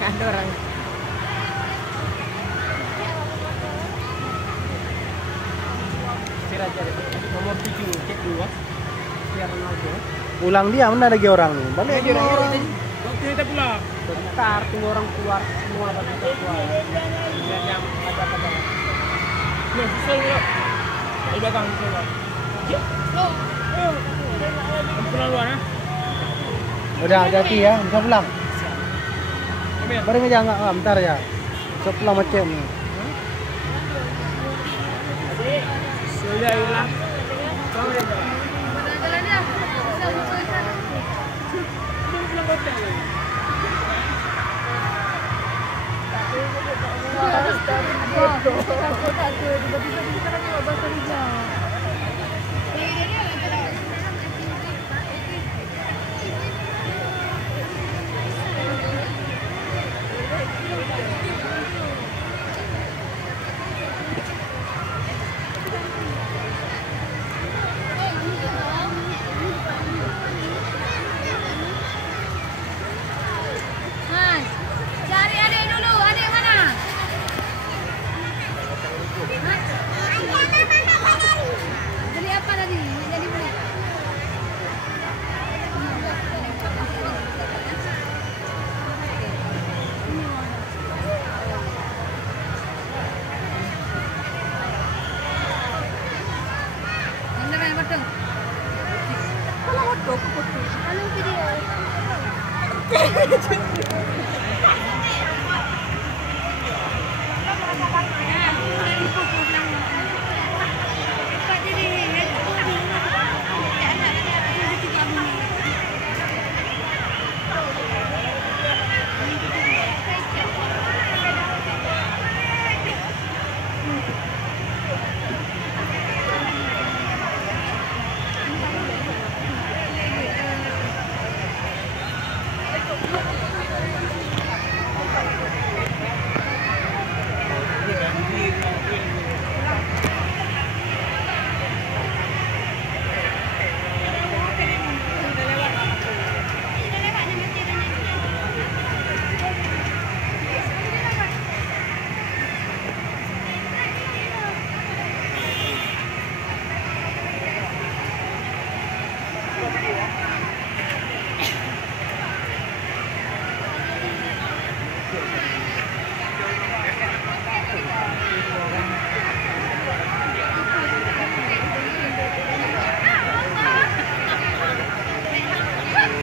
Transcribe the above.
Ada orang. Aja nomor 7 cek dulu biar Ronaldo. Pulang dia, mana lagi orang nih? Balik Lagi orang. Waktu kita pulang. Bentar, tunggu orang keluar semua baru kita keluar. Biar yang ada pada. Nih, susul dulu. Di belakang susul. Pulang luar ya. Udah hati-hati ya, bisa pulang. Bareng aja enggak, bentar ya. Bisa pulang macam ni. Sudah hilang. Jalan dia. Pulang hotel. Tiba-tiba kita kan bawa bahasa hijau. Mas, cari adik dulu. Adik mana? Jadi apa tadi? Jadi beli. Mana yang betul? Kalau betul, betul. Kalau video.